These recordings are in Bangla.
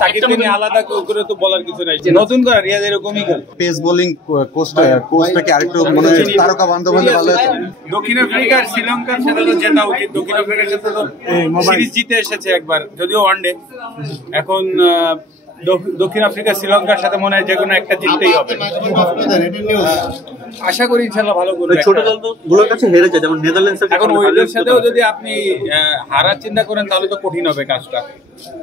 সাকিবকে নিয়ে আলাদা করে তো বলার কিছু নাই, নতুন করে রিয়াজ এরকমই খেলে। পেস বোলিং কোচটাকে আরেকটু মনে হয় তারকা বান্ধব হলে ভালো হতো। দক্ষিণ আফ্রিকার শ্রীলঙ্কার সাথে তো জেতা উচিত, দক্ষিণ আফ্রিকার সাথে তো সিরিজ জিতে এসেছে একবার, যদিও ওয়ানডে। এখন দক্ষিণ আফ্রিকা শ্রীলঙ্কার সাথে মনে হয় যে কোনো একটা জিততেই হবে। আশা করি ইনশাআল্লাহ ভালো করবে। ছোট দলগুলোর কাছে হেরেছে, যেমন নেদারল্যান্ডস। এখন ওইদের সাথেও যদি আপনি হারার চিন্তা করেন তাহলে তো কঠিন হবে কাজটা।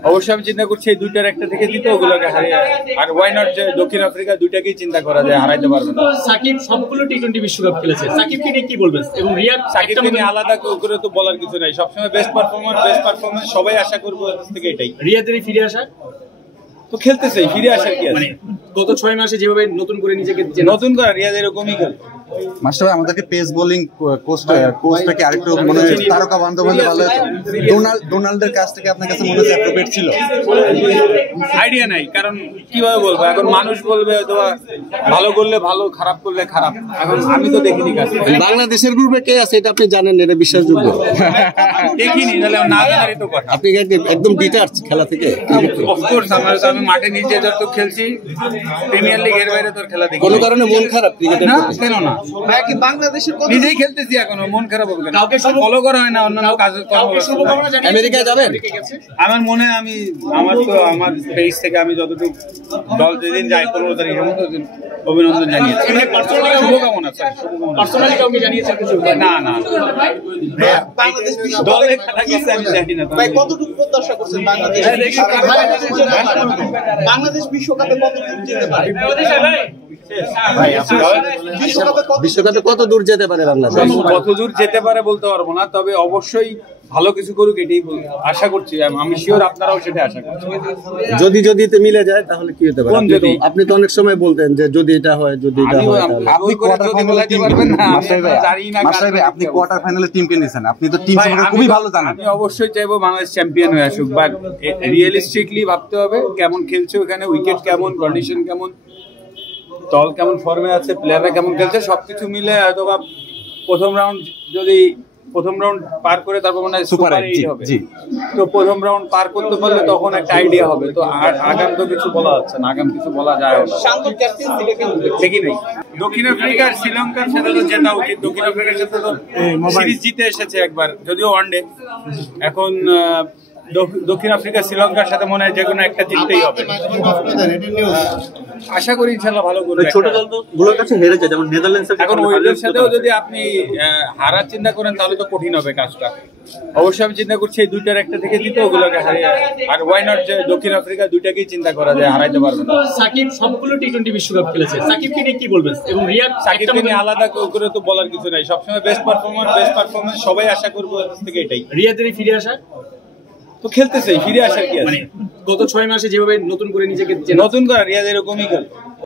অবশ্যই আমি চিন্তা করছি এই দুইটার একটা থেকে জিতে ওগুলোকে হারিয়ে, আর ওয়াই নট যে দক্ষিণ আফ্রিকা দুইটাকেই চিন্তা করা যায়, হারাইতে পারবে না। সাকিব সবগুলো টি-20 বিশ্বকাপ খেলেছে, সাকিবকে নিয়ে কি বলবেন? এবং রিয়াদ সাকিবকে নিয়ে আলাদা করে তো বলার কিছু নাই, সবসময় বেস্ট পারফরম্যান্স সবাই আশা করবো থেকে এটাই। রিয়াদের ফিরে আসা তো খেলতেছে, ফিরে আসার কি আছে? গত 6 মাসে যেভাবে নতুন করে নিজেকে নতুন করে রিয়াজ এরকমই খেলে। মাস্টার ভাই আমাদেরকে পেস বোলিং কোচটাকে আরেকটু মনে হয় তারকা বান্ধব হলে ভালো হতো। ডোনাল্ডের কাছ থেকে আপনার কাছে মনে হয় অ্যাপ্রোপ্রিয়েট ছিল? আইডিয়া নাই, কারণ কিভাবে বলবো, এখন মানুষ বলবে অথবা ভালো করলে ভালো, খারাপ করলে খারাপ। এখন আমি তো দেখিনি কাজ। বাংলাদেশের গ্রুপে কে আছে এটা আপনি জানেন? এটা বিশ্বাসযোগ্য? দেখিনি, তাহলে না জানারই তো কথা। আপনি একদম ডিটাচ খেলা থেকে? অফকোর্স আমি মাঠে নিচে যত খেলছি, প্রিমিয়ার লিগ এর বাইরে তোর খেলা দেখি। কোনো কারণে মন খারাপ ক্রিকেটের? না, কেন না, নিজেই খেলতেছি এখনো, মন খারাপ হবে কেন? কাউকে ফলো করা হয় না, অন্যান্য কাজে। আমেরিকায় যাবেন? আমার মনে আমার পেজ থেকে আমি যতটুকু দল যেদিন যাই 15 তারিখের মতো অভিনন্দন জানিয়েছি। শুভকামনা। পার্সোনালি কাউকে জানিয়েছেন কিছু? না দলে খেলা গেছে আমি জানি না। কতটুকু প্রত্যাশা করছেন বাংলাদেশ বিশ্বকাপে কতটুকু যেতে পারে? বিশ্বকাপে কত দূর যেতে পারে বাংলাদেশ? কত দূর যেতে পারে বলতে পারবো না, তবে অবশ্যই ভালো কিছু করুক এটাই আশা করছি। আমি শিওর আপনারাও সেটা আশা করছি। যদি মিলে যায় তাহলে কি হতে পারে? আপনি তো অনেক সময় বলতেন যে যদি এটা হয়, যদি এটা হয়। আপনি কোয়ার্টার ফাইনালে টিম পারবেন না মাস্টার ভাই, আপনি কোয়ার্টার ফাইনালে টিমকে নিছেন, আপনি তো টিম সম্পর্কে খুবই ভালো জানেন। আমি অবশ্যই চাইবো বাংলাদেশ চ্যাম্পিয়ন হয়ে আসুক, বাট রিয়েলিস্টিকলি ভাবতে হবে কেমন খেলছে ওখানে, উইকেট কেমন, কন্ডিশন কেমন, দল কেমন ফর্মে আছে, প্লেয়াররা কেমন খেলছে, সবকিছু মিলে হয়তো বা প্রথম রাউন্ড পার করে তারপর মনে হয় সুপার 8 হবে। তো প্রথম রাউন্ড পার করতে পারলে তখন একটা আইডিয়া হবে। তো আগাম তো কিছু বলা হচ্ছে না, আগাম কিছু বলা যায় না। দেখি নাই, দক্ষিণ আফ্রিকার শ্রীলঙ্কার সাথে তো জেতা উচিত, দক্ষিণ আফ্রিকার সাথে তো সিরিজ জিতে এসেছে একবার, যদিও ওয়ানডে। এখন দক্ষিণ আফ্রিকা শ্রীলঙ্কার সাথে মনে হয় যে কোনো একটা জিততেই হবে। আশা করি ইনশাআল্লাহ ভালো করবে। ছোট দলগুলোর কাছে হেরেছে, যেমন নেদারল্যান্ডস। এখন ওইদের সাথেও যদি আপনি হারার চিন্তা করেন তাহলে তো কঠিন হবে কাজটা। অবশ্যই আমি চিন্তা করছি এই দুইটার একটা থেকে জিতে ওগুলোকে হারিয়ে, আর ওয়াই নট যে দক্ষিণ আফ্রিকা দুইটাকেই চিন্তা করা যায়, হারাইতে পারবে না। সাকিব সবগুলো টি-20 বিশ্বকাপ খেলেছে, সাকিবকে নিয়ে কি বলবেন? এবং রিয়াদ সাকিবকে নিয়ে আলাদা করে তো বলার কিছু নাই, সবসময় বেস্ট পারফরম্যান্স সবাই আশা করবো থেকে এটাই। রিয়াদের ফিরে আসা তো খেলতেছে, ফিরে আসার কি আছে? গত 6 মাসে যেভাবে নতুন করে নিজেকে নতুন করে রিয়াজ এরকমই খেলে।